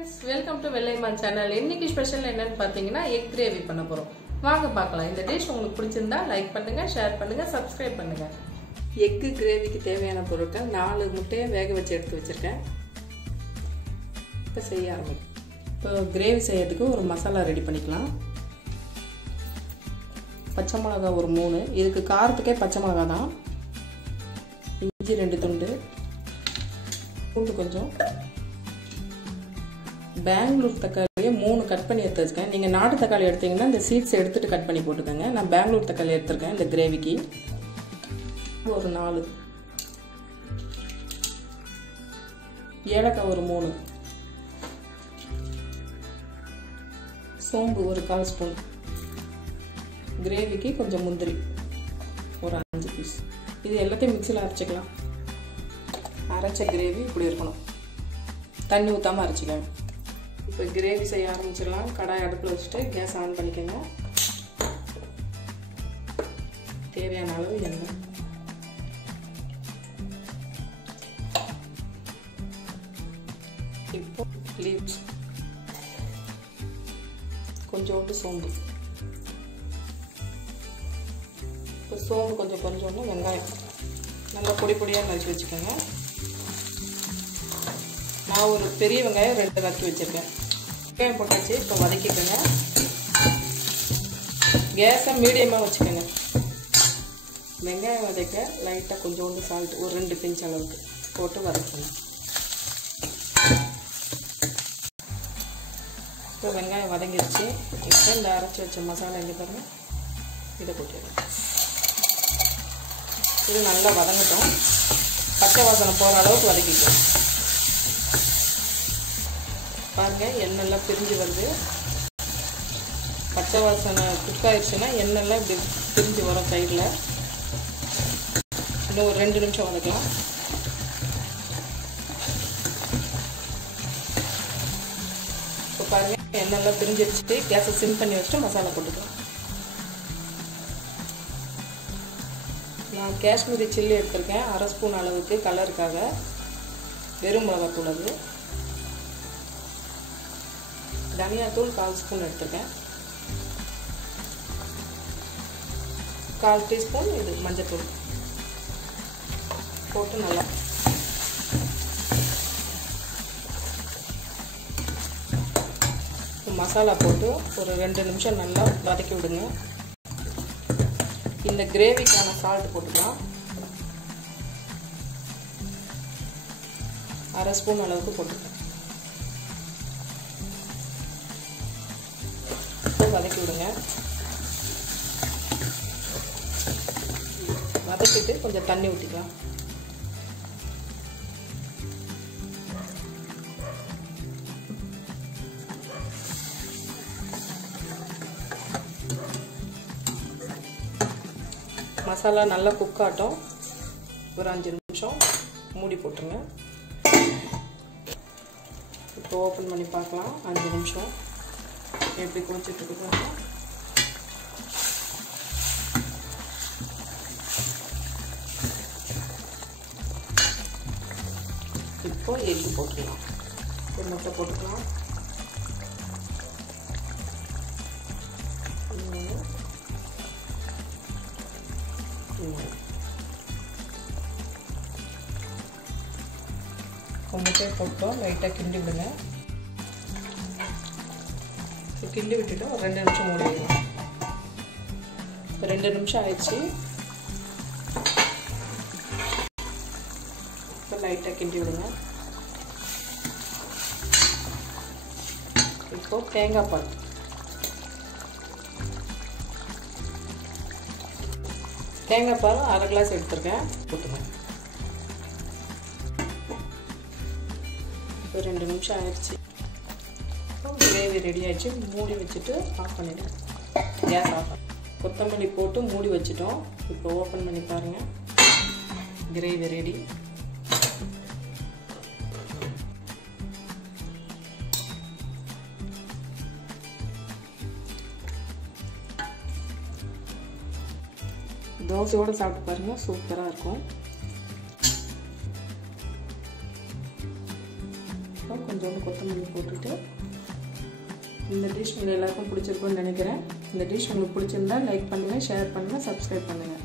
friends, welcome to Velaiman channel. இன்னைக்கு special என்னன்னு பாத்தீங்கன்னா egg gravy பண்ண போறோம். வாங்க பார்க்கலாம். இந்த டிஷ் உங்களுக்கு பிடிச்சிருந்தா லைக் பண்ணுங்க, ஷேர் பண்ணுங்க, Subscribe பண்ணுங்க. egg gravyக்கு தேவையான பொருட்கள் 4 முட்டையை வேக வச்சு எடுத்து வச்சிருக்கேன். இப்ப செய்ய ஆரம்பிக்கலாம். இப்போ கிரேவி செய்யறதுக்கு ஒரு மசாலா ரெடி பண்ணிக்கலாம். பச்சை மிளகாய் ஒரு 3. இதுக்கு காரத்துக்கே பச்சை மிளகாய் தான். இஞ்சி 2 துண்டு. பூண்டு கொஞ்சம். பெங்களூர் தக்காளியை 3 கட் பண்ணி எடுத்து வச்சிருக்கேன். நீங்கள் நாட்டு தக்காளி எடுத்தீங்கன்னா இந்த சீட்ஸ் எடுத்துட்டு கட் பண்ணி போட்டுக்கோங்க. நான் பெங்களூர் தக்காளி எடுத்துருக்கேன் இந்த கிரேவிக்கு. ஒரு 4 ஏலக்காய் ஒரு 3, சோம்பு ஒரு 1/4 ஸ்பூன், கிரேவிக்கு கொஞ்சம் முந்திரி ஒரு 5 பீஸ். இது எல்லாத்தையும் மிக்சியில் அரைச்சிக்கலாம். அரைச்ச கிரேவி இப்படி இருக்கணும். தண்ணி ஊற்றாமல் அரைச்சிக்கோங்க. இப்போ கிரேவி செய்ய ஆரம்பிச்சிடலாம். கடாய் அடுப்பில் வச்சுட்டு கேஸ் ஆன் பண்ணிக்கோங்க. தேவையான அளவு எண்ணெய். இப்போ லீவ்ஸ், கொஞ்சோண்டு சோம்பு. இப்போ சோம்பு கொஞ்சம் பொரிஞ்சோன்னா வெங்காயம் நல்லா பொடி பொடியாக நறுக்கி வச்சுக்கோங்க. நான் ஒரு பெரிய வெங்காயம் 2 நறுக்கி வச்சுருக்கேன். வெங்காயம் போட்டாச்சு. இப்போ வதக்கிக்கோங்க. கேஸை மீடியமாக வச்சுக்கோங்க. வெங்காயம் வதக்க லைட்டாக கொஞ்சோண்டு சால்ட் ஒரு 2 பிஞ்ச் அளவுக்கு போட்டு வதக்கணும். இப்போ வெங்காயம் வதங்கிடுச்சு. இப்போ இந்த அரைச்சி வச்ச மசாலா எங்கே பாருங்கள், இதை கொட்டிடுறேன். இது நல்லா வதங்கட்டும். பச்சை வாசனை போகிற அளவுக்கு வதக்கிக்கலாம். பாருங்கள், எண்ணெய்லாம் பிரிஞ்சு வருது. பச்சை வாசனை குக் ஆயிடுச்சுன்னா எண்ணெய்லாம் இப்படி பிரிஞ்சு வரும் சைடில். இன்னும் ஒரு 2 நிமிஷம் வதக்கலாம். இப்போ பாருங்கள், எண்ணெய்லாம் பிரிஞ்சிடுச்சு. கேஸை சிம் பண்ணி வச்சுட்டு மசாலா போட்டுக்கலாம். நான் காஷ்மீரி சில்லி எடுத்திருக்கேன் 1/2 ஸ்பூன் அளவுக்கு கலருக்காக. வெறும் மிளகாத்தூள். அது தனியாத்தூள் 1/4 ஸ்பூன் எடுத்திருக்கேன். 1/4 டீஸ்பூன் இது மஞ்சத்தூள் போட்டு நல்லா மசாலா போட்டு ஒரு 2 நிமிஷம் நல்லா வதக்கி விடுங்க. இந்த கிரேவிக்கான சால்ட் போட்டுக்கலாம். 1/2 ஸ்பூன் அளவுக்கு போட்டுக்கலாம். வதக்கி விடுங்க. வதக்கிட்டு கொஞ்சம் தண்ணி ஊற்றிக்கலாம். மசாலா நல்லா குக் ஆகட்டும். ஒரு 5 நிமிஷம் மூடி போட்டுருங்க. இப்போ ஓப்பன் பண்ணி பார்க்கலாம். 5 நிமிஷம் எப்படி கொதிச்சுட்டு இருக்கு. இப்போ எக் போட்டுக்கலாம். ஒரு முட்டை போட்டுக்கலாம். முட்டையை போட்டோம். லைட்டாக கிண்டி விடுங்க. கிண்டி விட்டுட்டு ஒரு 2 நிமிஷம் மூடி வைக்கலாம். இப்போ 2 நிமிஷம் ஆயிடுச்சு. இப்போ லைட்டாக கிண்டி விடுங்க. இப்போ தேங்காய் பால். தேங்காய் பால் 1/2 கிளாஸ் எடுத்துருக்கேன். ஊற்றுங்க. இப்போ 2 நிமிஷம் ஆயிடுச்சு. கிரேவி ரெடி ஆகிடுச்சு. மூடி வச்சுட்டு ஆஃப் பண்ணிவிடுங்க. கேஸ் ஆஃப் பண்ணி கொத்தமல்லி போட்டு மூடி வச்சுட்டோம். இப்போ ஓப்பன் பண்ணி பாருங்கள். Gravy ready. தோசையோடு சாப்பிட்டு பாருங்கள், சூப்பராக இருக்கும். கொஞ்சோண்டு கொஞ்சம் கொத்தமல்லி போட்டுட்டு இந்த டிஷ் உங்கள் எல்லாருக்கும் பிடிச்சிருக்குன்னு நினைக்கிறேன். இந்த டிஷ் உங்களுக்கு பிடிச்சிருந்தா லைக் பண்ணுங்கள், ஷேர் பண்ணுங்கள், சப்ஸ்கிரைப் பண்ணுங்கள்.